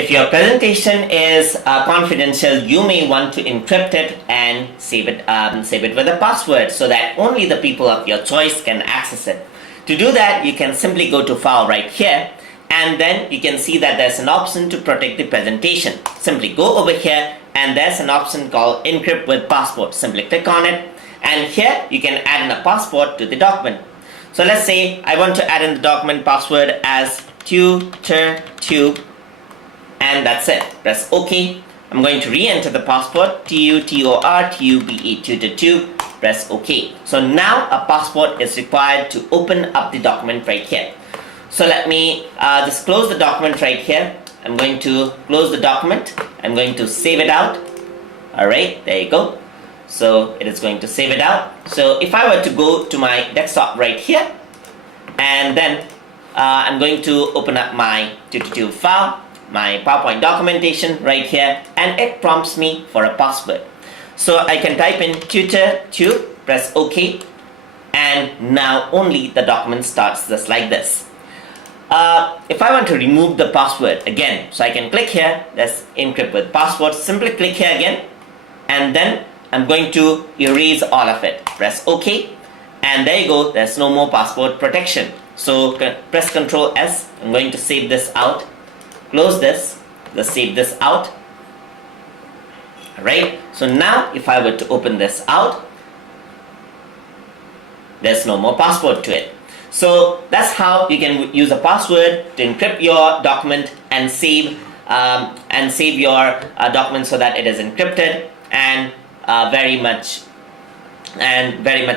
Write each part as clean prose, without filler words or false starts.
If your presentation is confidential, you may want to encrypt it and save it with a password so that only the people of your choice can access it. To do that, you can simply go to File right here, and then you can see that there's an option to protect the presentation. Simply go over here, and there's an option called Encrypt with Password. Simply click on it, and here you can add in a password to the document. So let's say I want to add in the document password as tutor2, and that's it. Press OK. I'm going to re-enter the password tutortube tutor2. Press OK. So now a password is required to open up the document right here. So let me just close the document right here. I'm going to close the document. I'm going to save it out. Alright, there you go. So it is going to save it out. So if I were to go to my desktop right here, and then I'm going to open up my tutor2 file, my PowerPoint documentation right here, and it prompts me for a password. So I can type in tutor2, press OK, and now only the document starts just like this. If I want to remove the password again, so I can click here, that's encrypt with password, simply click here again, and then I'm going to erase all of it. Press OK, and there you go, there's no more password protection. So press Ctrl S, I'm going to save this out, close this, just save this out. Alright, so now if I were to open this out, there's no more password to it. So that's how you can use a password to encrypt your document and save your document so that it is encrypted and very much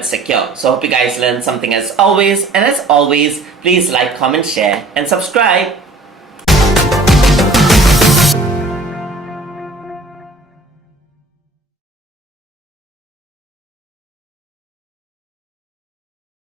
secure. So hope you guys learned something as always, and as always, please like, comment, share, and subscribe.